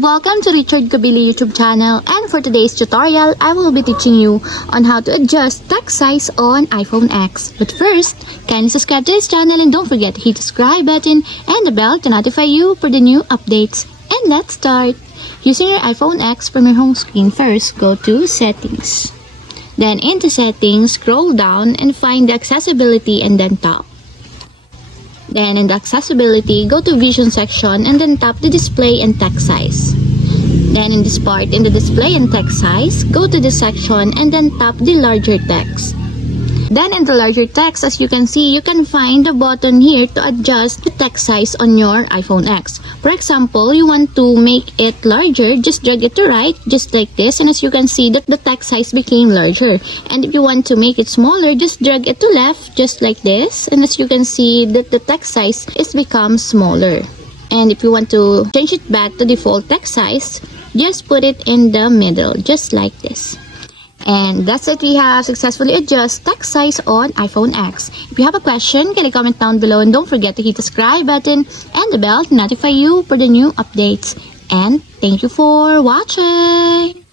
welcome to Richard Gabili YouTube channel, and for today's tutorial, I will be teaching you on how to adjust text size on iPhone X. But first, kindly subscribe to this channel and don't forget to hit the subscribe button and the bell to notify you for the new updates. And let's start! Using your iPhone X from your home screen, first go to Settings. Then into Settings, scroll down and find the Accessibility and then tap. Then in the Accessibility, go to Vision section and then tap the Display and Text Size. Then in this part, in the Display and Text Size, go to this section and then tap the Larger Text. Then in the Larger Text, as you can see, you can find the button here to adjust the text size on your iPhone X. For example, you want to make it larger, just drag it to right, just like this, and as you can see that the text size became larger. And if you want to make it smaller, just drag it to left, just like this, and as you can see that the text size is become smaller. And if you want to change it back to default text size, just put it in the middle, just like this. And that's it, we have successfully adjusted text size on iPhone X. If you have a question, can you comment down below and don't forget to hit the subscribe button and the bell to notify you for the new updates. And thank you for watching!